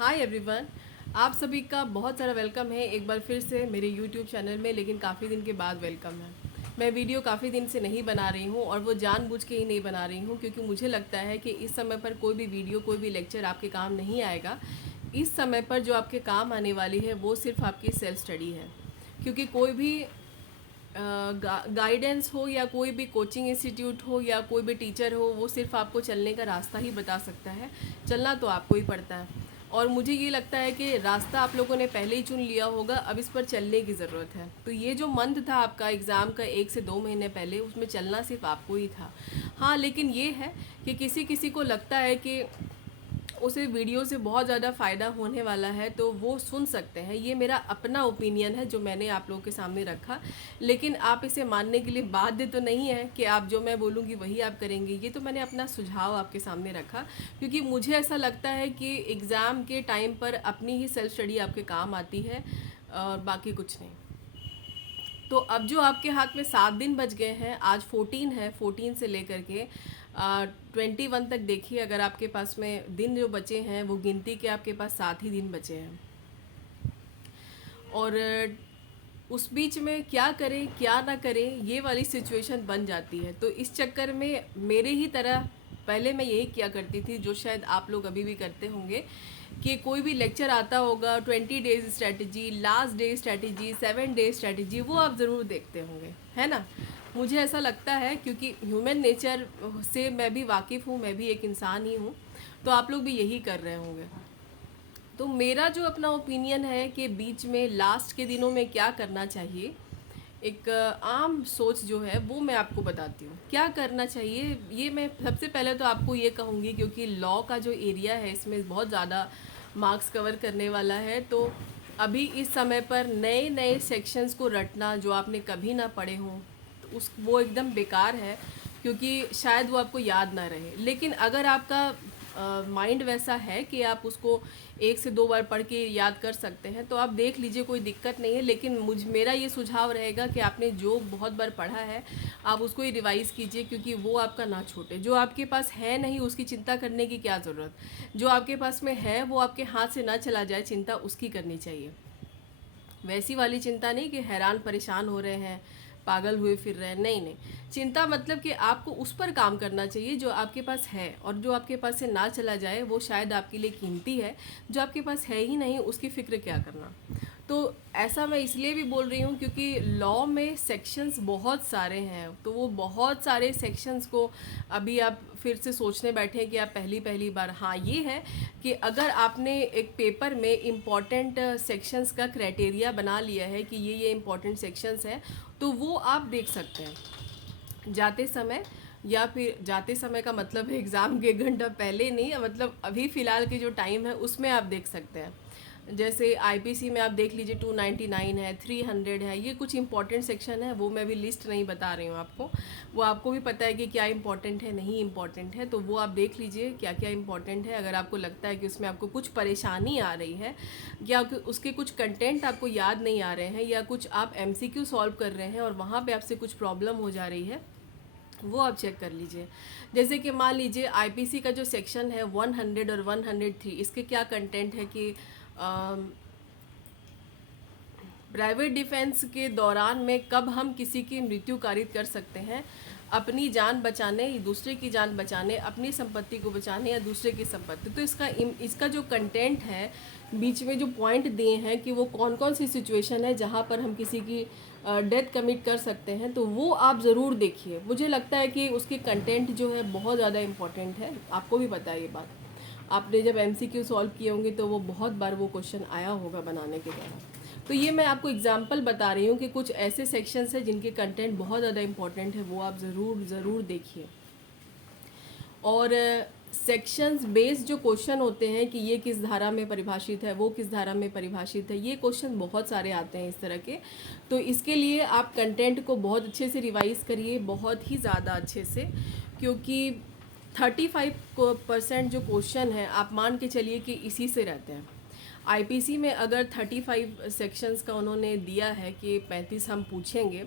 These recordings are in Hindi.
Hi everyone. आप सभी का बहुत सारा वेलकम है एक बार फिर से मेरे यूट्यूब चैनल में, लेकिन काफ़ी दिन के बाद वेलकम है। मैं वीडियो काफ़ी दिन से नहीं बना रही हूँ और वो जानबूझ के ही नहीं बना रही हूँ, क्योंकि मुझे लगता है कि इस समय पर कोई भी वीडियो, कोई भी लेक्चर आपके काम नहीं आएगा। इस समय पर जो आपके काम आने वाली है वो सिर्फ आपकी सेल्फ स्टडी है। क्योंकि कोई भी गाइडेंस हो या कोई भी कोचिंग इंस्टीट्यूट हो या कोई भी टीचर हो, वो सिर्फ आपको चलने का रास्ता ही बता सकता है। चलना तो आपको ही पड़ता है। और मुझे ये लगता है कि रास्ता आप लोगों ने पहले ही चुन लिया होगा, अब इस पर चलने की ज़रूरत है। तो ये जो मंथ था आपका एग्ज़ाम का 1 से 2 महीने पहले, उसमें चलना सिर्फ आपको ही था। हाँ, लेकिन ये है कि किसी किसी को लगता है कि उसे वीडियो से बहुत ज़्यादा फ़ायदा होने वाला है, तो वो सुन सकते हैं। ये मेरा अपना ओपिनियन है जो मैंने आप लोगों के सामने रखा। लेकिन आप इसे मानने के लिए बाध्य तो नहीं है कि आप जो मैं बोलूँगी वही आप करेंगे। ये तो मैंने अपना सुझाव आपके सामने रखा, क्योंकि मुझे ऐसा लगता है कि एग्ज़ाम के टाइम पर अपनी ही सेल्फ स्टडी आपके काम आती है और बाकी कुछ नहीं। तो अब जो आपके हाथ में 7 दिन बच गए हैं, आज 14 है, 14 से लेकर के 21 तक देखिए। अगर आपके पास में दिन जो बचे हैं वो गिनती के आपके पास 7 ही दिन बचे हैं। और उस बीच में क्या करें क्या ना करें, ये वाली सिचुएशन बन जाती है। तो इस चक्कर में मेरे ही तरह पहले मैं यही किया करती थी, जो शायद आप लोग अभी भी करते होंगे, कि कोई भी लेक्चर आता होगा 20 days strategy, last day strategy, 7 day strategy, वो आप ज़रूर देखते होंगे, है ना। मुझे ऐसा लगता है, क्योंकि ह्यूमन नेचर से मैं भी वाकिफ़ हूँ, मैं भी एक इंसान ही हूँ, तो आप लोग भी यही कर रहे होंगे। तो मेरा जो अपना ओपिनियन है कि बीच में लास्ट के दिनों में क्या करना चाहिए, एक आम सोच जो है वो मैं आपको बताती हूँ क्या करना चाहिए। ये मैं सबसे पहले तो आपको ये कहूँगी, क्योंकि लॉ का जो एरिया है इसमें बहुत ज़्यादा मार्क्स कवर करने वाला है। तो अभी इस समय पर नए नए सेक्शंस को रटना जो आपने कभी ना पढ़े हों, तो उस वो एकदम बेकार है, क्योंकि शायद वो आपको याद ना रहे। लेकिन अगर आपका माइंड वैसा है कि आप उसको 1 से 2 बार पढ़ के याद कर सकते हैं, तो आप देख लीजिए, कोई दिक्कत नहीं है। लेकिन मेरा ये सुझाव रहेगा कि आपने जो बहुत बार पढ़ा है आप उसको ही रिवाइज़ कीजिए, क्योंकि वो आपका ना छूटे। जो आपके पास है नहीं उसकी चिंता करने की क्या ज़रूरत, जो आपके पास में है वो आपके हाथ से ना चला जाए, चिंता उसकी करनी चाहिए। वैसी वाली चिंता नहीं कि हैरान परेशान हो रहे हैं, पागल हुए फिर रहे हैं, नहीं नहीं। चिंता मतलब कि आपको उस पर काम करना चाहिए जो आपके पास है, और जो आपके पास से ना चला जाए वो शायद आपके लिए कीमती है। जो आपके पास है ही नहीं उसकी फ़िक्र क्या करना। तो ऐसा मैं इसलिए भी बोल रही हूँ क्योंकि लॉ में सेक्शंस बहुत सारे हैं, तो वो बहुत सारे सेक्शंस को अभी आप फिर से सोचने बैठे कि आप पहली पहली बार। हाँ, ये है कि अगर आपने एक पेपर में इम्पॉर्टेंट सेक्शंस का क्राइटेरिया बना लिया है कि ये इम्पॉर्टेंट सेक्शंस हैं, तो वो आप देख सकते हैं जाते समय। या फिर जाते समय का मतलब है एग्ज़ाम के 1 घंटा पहले नहीं, मतलब अभी फ़िलहाल के जो टाइम है उसमें आप देख सकते हैं। जैसे आईपीसी में आप देख लीजिए 299 है, 300 है, ये कुछ इंपॉर्टेंट सेक्शन है। वो मैं भी लिस्ट नहीं बता रही हूँ आपको, वो आपको भी पता है कि क्या इंपॉर्टेंट है नहीं इंपॉर्टेंट है। तो वो आप देख लीजिए क्या क्या इंपॉर्टेंट है। अगर आपको लगता है कि उसमें आपको कुछ परेशानी आ रही है, या उसके कुछ कंटेंट आपको याद नहीं आ रहे हैं, या कुछ आप एमसीक्यू सॉल्व कर रहे हैं और वहाँ पे आपसे कुछ प्रॉब्लम हो जा रही है, वो आप चेक कर लीजिए। जैसे कि मान लीजिए आईपीसी का जो सेक्शन है 100 और 103, इसके क्या कंटेंट है कि प्राइवेट डिफेंस के दौरान में कब हम किसी की मृत्यु कारित कर सकते हैं, अपनी जान बचाने, दूसरे की जान बचाने, अपनी संपत्ति को बचाने या दूसरे की संपत्ति। तो इसका जो कंटेंट है, बीच में जो पॉइंट दिए हैं कि वो कौन कौन सी सिचुएशन है जहाँ पर हम किसी की डेथ कमिट कर सकते हैं, तो वो आप ज़रूर देखिए। मुझे लगता है कि उसके कंटेंट जो है बहुत ज़्यादा इम्पोर्टेंट है। आपको भी पता है ये बात, आपने जब एमसीक्यू सॉल्व किए होंगे तो वो बहुत बार वो क्वेश्चन आया होगा बनाने के दौरान। तो ये मैं आपको एग्जांपल बता रही हूँ कि कुछ ऐसे सेक्शंस हैं जिनके कंटेंट बहुत ज़्यादा इंपॉर्टेंट है, वो आप ज़रूर ज़रूर देखिए। और सेक्शंस बेस्ड जो क्वेश्चन होते हैं कि ये किस धारा में परिभाषित है, वो किस धारा में परिभाषित है, ये क्वेश्चन बहुत सारे आते हैं इस तरह के। तो इसके लिए आप कंटेंट को बहुत अच्छे से रिवाइज़ करिए, बहुत ही ज़्यादा अच्छे से, क्योंकि 35% जो क्वेश्चन है आप मान के चलिए कि इसी से रहते हैं। आईपीसी में अगर 35 सेक्शंस का उन्होंने दिया है कि 35 हम पूछेंगे,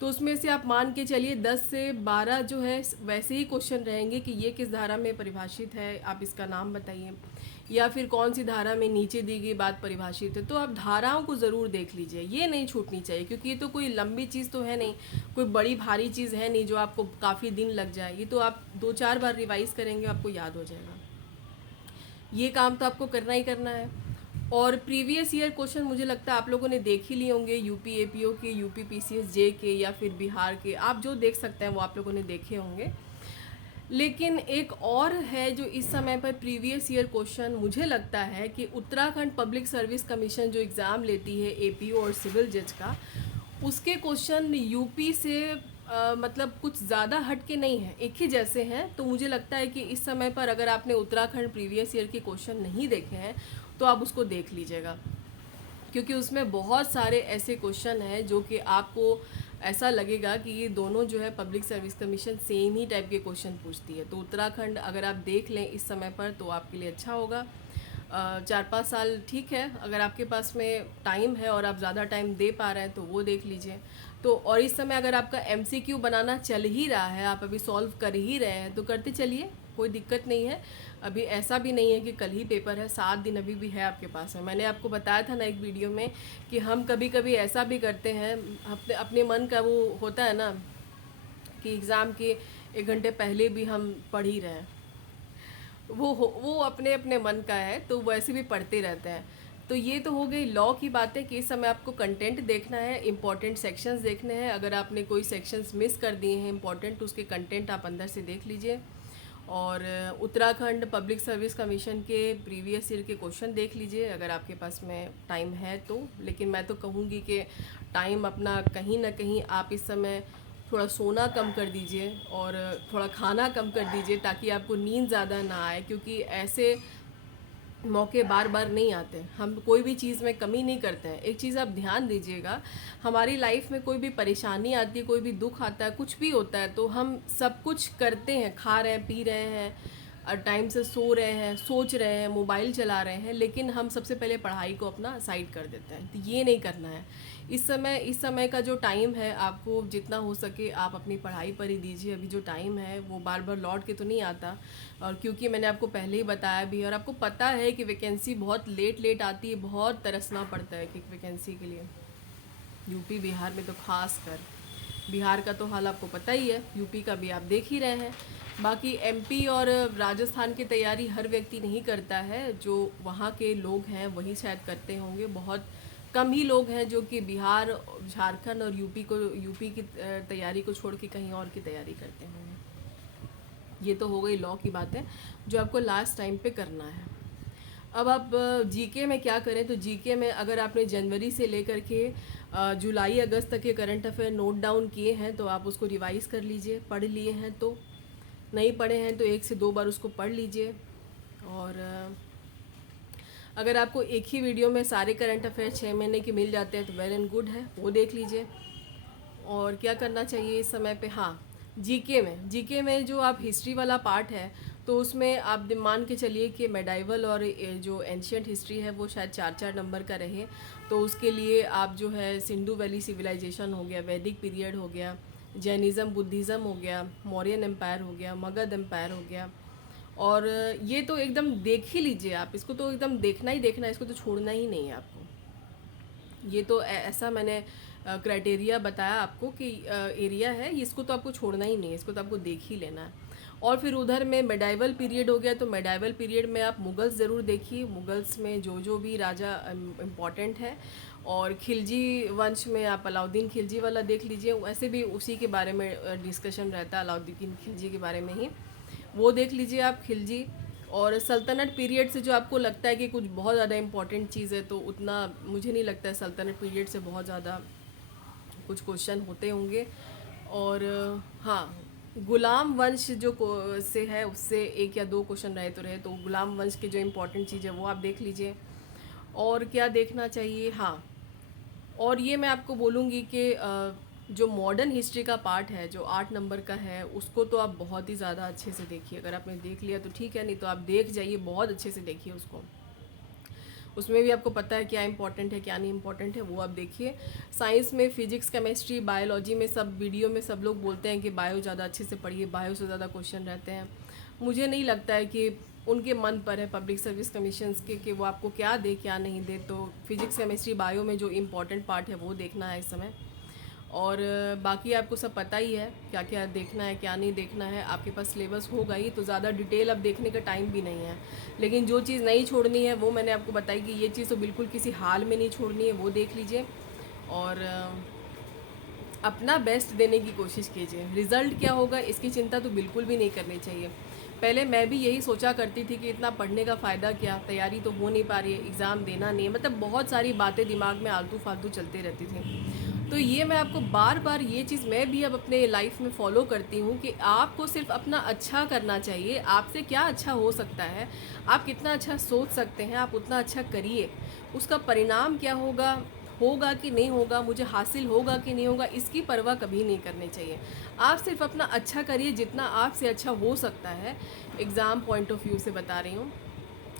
तो उसमें से आप मान के चलिए 10 से 12 जो है वैसे ही क्वेश्चन रहेंगे कि ये किस धारा में परिभाषित है, आप इसका नाम बताइए, या फिर कौन सी धारा में नीचे दी गई बात परिभाषित है। तो आप धाराओं को ज़रूर देख लीजिए, ये नहीं छूटनी चाहिए, क्योंकि ये तो कोई लंबी चीज़ तो है नहीं, कोई बड़ी भारी चीज़ है नहीं जो आपको काफ़ी दिन लग जाए। ये तो आप 2-4 बार रिवाइज़ करेंगे, आपको याद हो जाएगा। ये काम तो आपको करना ही करना है। और प्रीवियस ईयर क्वेश्चन मुझे लगता है आप लोगों ने देख ही लिए होंगे, यूपी एपीओ के, यूपी पीसीएस जे के, या फिर बिहार के, आप जो देख सकते हैं वो आप लोगों ने देखे होंगे। लेकिन एक और है जो इस समय पर प्रीवियस ईयर क्वेश्चन मुझे लगता है कि उत्तराखंड पब्लिक सर्विस कमीशन जो एग्ज़ाम लेती है एपीओ और सिविल जज का, उसके क्वेश्चन यूपी से मतलब कुछ ज़्यादा हट के नहीं है, एक ही जैसे हैं। तो मुझे लगता है कि इस समय पर अगर आपने उत्तराखंड प्रीवियस ईयर के क्वेश्चन नहीं देखे हैं तो आप उसको देख लीजिएगा, क्योंकि उसमें बहुत सारे ऐसे क्वेश्चन हैं जो कि आपको ऐसा लगेगा कि ये दोनों जो है पब्लिक सर्विस कमीशन सेम ही टाइप के क्वेश्चन पूछती है। तो उत्तराखंड अगर आप देख लें इस समय पर तो आपके लिए अच्छा होगा। 4-5 साल ठीक है, अगर आपके पास में टाइम है और आप ज़्यादा टाइम दे पा रहे हैं तो वो देख लीजिए। तो और इस समय अगर आपका एमसीक्यू बनाना चल ही रहा है, आप अभी सॉल्व कर ही रहे हैं, तो करते चलिए, कोई दिक्कत नहीं है। अभी ऐसा भी नहीं है कि कल ही पेपर है, 7 दिन अभी भी है आपके पास में। मैंने आपको बताया था ना एक वीडियो में कि हम कभी कभी ऐसा भी करते हैं, अपने अपने मन का वो होता है ना कि एग्ज़ाम के 1 घंटे पहले भी हम पढ़ ही रहे हैं, वो अपने अपने मन का है, तो वैसे भी पढ़ते रहते हैं। तो ये तो हो गई लॉ की बातें कि इस समय आपको कंटेंट देखना है, इंपॉर्टेंट सेक्शंस देखने हैं। अगर आपने कोई सेक्शंस मिस कर दिए हैं इंपॉर्टेंट, तो उसके कंटेंट आप अंदर से देख लीजिए। और उत्तराखंड पब्लिक सर्विस कमीशन के प्रीवियस ईयर के क्वेश्चन देख लीजिए अगर आपके पास में टाइम है तो। लेकिन मैं तो कहूँगी कि टाइम अपना कहीं ना कहीं आप इस समय थोड़ा सोना कम कर दीजिए और थोड़ा खाना कम कर दीजिए, ताकि आपको नींद ज़्यादा ना आए, क्योंकि ऐसे मौके बार बार नहीं आते। हम कोई भी चीज़ में कमी नहीं करते हैं। एक चीज़ आप ध्यान दीजिएगा, हमारी लाइफ में कोई भी परेशानी आती है, कोई भी दुख आता है, कुछ भी होता है, तो हम सब कुछ करते हैं, खा रहे हैं, पी रहे हैं, और टाइम से सो रहे हैं, सोच रहे हैं, मोबाइल चला रहे हैं, लेकिन हम सबसे पहले पढ़ाई को अपना साइड कर देते हैं। तो ये नहीं करना है। इस समय का जो टाइम है, आपको जितना हो सके आप अपनी पढ़ाई पर ही दीजिए। अभी जो टाइम है वो बार बार लौट के तो नहीं आता, और क्योंकि मैंने आपको पहले ही बताया भी, और आपको पता है कि वैकेंसी बहुत लेट आती है, बहुत तरसना पड़ता है कि वैकेंसी के लिए। यूपी बिहार में तो खास कर, बिहार का तो हाल आपको पता ही है, यूपी का भी आप देख ही रहे हैं। बाकी एमपी और राजस्थान की तैयारी हर व्यक्ति नहीं करता है, जो वहाँ के लोग हैं वही शायद करते होंगे। बहुत कम ही लोग हैं जो कि बिहार, झारखंड और यूपी की तैयारी को छोड़ के कहीं और की तैयारी करते होंगे। ये तो हो गई लॉ की बातें जो आपको लास्ट टाइम पे करना है। अब आप जीके में क्या करें, तो जीके में अगर आपने जनवरी से लेकर के जुलाई अगस्त तक के करंट अफेयर नोट डाउन किए हैं तो आप उसको रिवाइज़ कर लीजिए। पढ़ लिए हैं तो, नहीं पढ़े हैं तो 1 से 2 बार उसको पढ़ लीजिए। और अगर आपको एक ही वीडियो में सारे करंट अफेयर 6 महीने के मिल जाते हैं तो वेल एंड गुड है, वो देख लीजिए। और क्या करना चाहिए इस समय पे, हाँ, जीके में जो आप हिस्ट्री वाला पार्ट है तो उसमें आप मान के चलिए कि मेडाइवल और जो एंशियंट हिस्ट्री है वो शायद 4-4 नंबर का रहे। तो उसके लिए आप जो है सिंधु वैली सिविलाइजेशन हो गया, वैदिक पीरियड हो गया, जैनिज़्म बुद्धिज़्म हो गया, मौर्यन एम्पायर हो गया, मगध एम्पायर हो गया, और ये तो एकदम देख ही लीजिए आप, इसको तो एकदम देखना ही देखना है, इसको तो छोड़ना ही नहीं है आपको। ये तो ऐसा मैंने क्राइटेरिया बताया आपको कि एरिया है, इसको तो आपको छोड़ना ही नहीं है, इसको तो आपको देख ही लेना है। और फिर उधर में मेडाइवल पीरियड हो गया, तो मेडाइवल पीरियड में आप मुगल्स ज़रूर देखिए, मुगल्स में जो भी राजा इम्पॉर्टेंट है। और खिलजी वंश में आप अलाउद्दीन खिलजी वाला देख लीजिए, वैसे भी उसी के बारे में डिस्कशन रहता है, अलाउद्दीन खिलजी के बारे में ही, वो देख लीजिए आप खिलजी। और सल्तनत पीरियड से जो आपको लगता है कि कुछ बहुत ज़्यादा इम्पॉर्टेंट चीज़ है, तो उतना मुझे नहीं लगता है सल्तनत पीरियड से बहुत ज़्यादा कुछ क्वेश्चन होते होंगे। और हाँ, गुलाम वंश जो से है उससे 1 या 2 क्वेश्चन रहे तो रहे, तो गुलाम वंश की जो इम्पोर्टेंट चीज़ है वो आप देख लीजिए। और क्या देखना चाहिए, हाँ, और ये मैं आपको बोलूँगी कि जो मॉडर्न हिस्ट्री का पार्ट है जो 8 नंबर का है, उसको तो आप बहुत ही ज़्यादा अच्छे से देखिए। अगर आपने देख लिया तो ठीक है, नहीं तो आप देख जाइए, बहुत अच्छे से देखिए उसको। उसमें भी आपको पता है क्या इंपॉर्टेंट है क्या नहीं इंपॉर्टेंट है, वो आप देखिए। साइंस में फिजिक्स, केमिस्ट्री, बायोलॉजी में सब वीडियो में सब लोग बोलते हैं कि बायो ज़्यादा अच्छे से पढ़िए, बायो से ज़्यादा क्वेश्चन रहते हैं। मुझे नहीं लगता है कि उनके मन पर है पब्लिक सर्विस कमीशंस के कि वो आपको क्या दे क्या नहीं दे। तो फिजिक्स केमिस्ट्री बायो में जो इम्पोर्टेंट पार्ट है वो देखना है इस समय। और बाकी आपको सब पता ही है क्या क्या देखना है क्या नहीं देखना है, आपके पास सिलेबस होगा ही, तो ज़्यादा डिटेल अब देखने का टाइम भी नहीं है। लेकिन जो चीज़ नहीं छोड़नी है वो मैंने आपको बताई कि ये चीज़ तो बिल्कुल किसी हाल में नहीं छोड़नी है, वो देख लीजिए। और अपना बेस्ट देने की कोशिश कीजिए। रिज़ल्ट क्या होगा इसकी चिंता तो बिल्कुल भी नहीं करनी चाहिए। पहले मैं भी यही सोचा करती थी कि इतना पढ़ने का फ़ायदा क्या, तैयारी तो हो नहीं पा रही है, एग्ज़ाम देना नहीं है, मतलब बहुत सारी बातें दिमाग में आलतू फालतू चलती रहती थी। तो ये मैं आपको बार बार ये चीज़ मैं भी अब अपने लाइफ में फॉलो करती हूँ कि आपको सिर्फ अपना अच्छा करना चाहिए। आपसे क्या अच्छा हो सकता है, आप कितना अच्छा सोच सकते हैं, आप उतना अच्छा करिए। उसका परिणाम क्या होगा कि नहीं होगा, मुझे हासिल होगा कि नहीं होगा, इसकी परवाह कभी नहीं करनी चाहिए। आप सिर्फ अपना अच्छा करिए जितना आपसे अच्छा हो सकता है। एग्ज़ाम पॉइंट ऑफ व्यू से बता रही हूँ,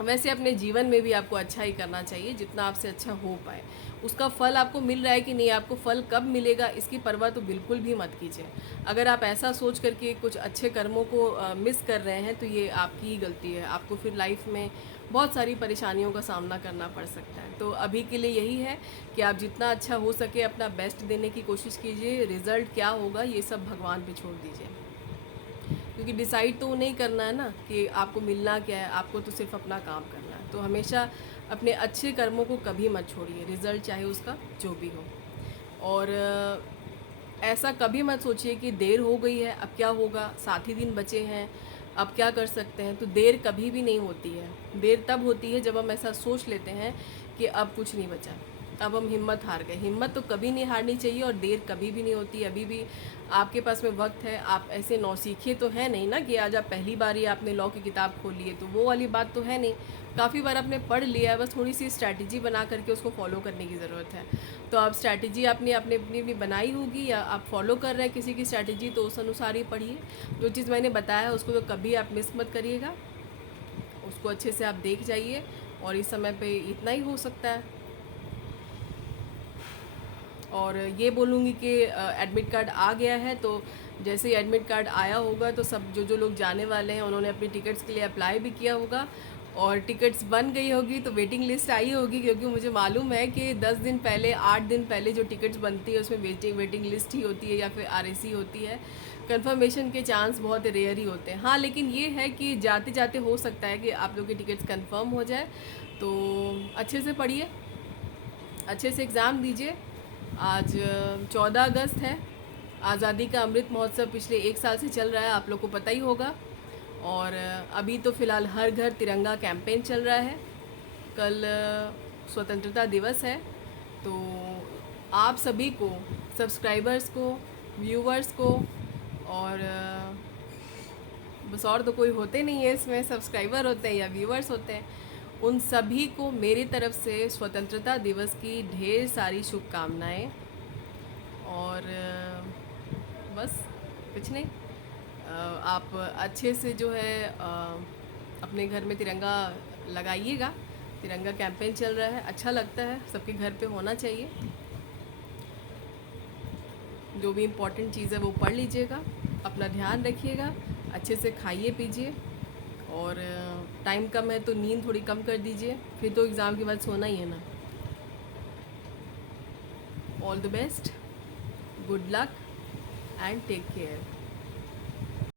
वैसे अपने जीवन में भी आपको अच्छा ही करना चाहिए जितना आपसे अच्छा हो पाए। उसका फल आपको मिल रहा है कि नहीं, आपको फल कब मिलेगा इसकी परवाह तो बिल्कुल भी मत कीजिए। अगर आप ऐसा सोच करके कुछ अच्छे कर्मों को मिस कर रहे हैं तो ये आपकी ही गलती है। आपको फिर लाइफ में बहुत सारी परेशानियों का सामना करना पड़ सकता है। तो अभी के लिए यही है कि आप जितना अच्छा हो सके अपना बेस्ट देने की कोशिश कीजिए। रिज़ल्ट क्या होगा ये सब भगवान पे छोड़ दीजिए, क्योंकि डिसाइड तो नहीं करना है ना कि आपको मिलना क्या है, आपको तो सिर्फ अपना काम करना है। तो हमेशा अपने अच्छे कर्मों को कभी मत छोड़िए, रिज़ल्ट चाहे उसका जो भी हो। और ऐसा कभी मत सोचिए कि देर हो गई है अब क्या होगा, 7 ही दिन बचे हैं अब क्या कर सकते हैं। तो देर कभी भी नहीं होती है। देर तब होती है जब हम ऐसा सोच लेते हैं कि अब कुछ नहीं बचा, अब हम हिम्मत हार गए। हिम्मत तो कभी नहीं हारनी चाहिए और देर कभी भी नहीं होती। अभी भी आपके पास में वक्त है। आप ऐसे नौसीखे तो है नहीं ना कि आज आप पहली बार ही आपने लॉ की किताब खोल ली है, तो वो वाली बात तो है नहीं। काफ़ी बार आपने पढ़ लिया है, बस थोड़ी सी स्ट्रैटेजी बना करके उसको फॉलो करने की ज़रूरत है। तो आप स्ट्रैटेजी आपने अपनी अपनी बनाई होगी या आप फॉलो कर रहे हैं किसी की स्ट्रैटेजी, तो उस अनुसार ही पढ़िए। जो चीज़ मैंने बताया उसको तो कभी आप मिस मत करिएगा, उसको अच्छे से आप देख जाइए। और इस समय पे इतना ही हो सकता है। और ये बोलूँगी कि एडमिट कार्ड आ गया है, तो जैसे ही एडमिट कार्ड आया होगा तो सब जो लोग जाने वाले हैं उन्होंने अपनी टिकट्स के लिए अप्लाई भी किया होगा और टिकट्स बन गई होगी, तो वेटिंग लिस्ट आई होगी। क्योंकि मुझे मालूम है कि 10 दिन पहले 8 दिन पहले जो टिकट्स बनती है उसमें वेटिंग लिस्ट ही होती है या फिर आरएसी होती है। कंफर्मेशन के चांस बहुत रेयर ही होते हैं। हाँ, लेकिन ये है कि जाते जाते हो सकता है कि आप लोग की टिकट्स कंफर्म हो जाए। तो अच्छे से पढ़िए, अच्छे से एग्ज़ाम दीजिए। आज 14 अगस्त है, आज़ादी का अमृत महोत्सव पिछले 1 साल से चल रहा है, आप लोग को पता ही होगा। और अभी तो फ़िलहाल हर घर तिरंगा कैंपेन चल रहा है। कल स्वतंत्रता दिवस है, तो आप सभी को, सब्सक्राइबर्स को, व्यूवर्स को, और बस और तो कोई होते नहीं है इसमें, सब्सक्राइबर होते हैं या व्यूवर्स होते हैं, उन सभी को मेरी तरफ से स्वतंत्रता दिवस की ढेर सारी शुभकामनाएं। और बस कुछ नहीं, आप अच्छे से जो है अपने घर में तिरंगा लगाइएगा। तिरंगा कैंपेन चल रहा है, अच्छा लगता है, सबके घर पे होना चाहिए। जो भी इम्पोर्टेंट चीज़ है वो पढ़ लीजिएगा, अपना ध्यान रखिएगा, अच्छे से खाइए पीजिए। और टाइम कम है तो नींद थोड़ी कम कर दीजिए, फिर तो एग्ज़ाम के बाद सोना ही है ना। All the best, good luck and take care.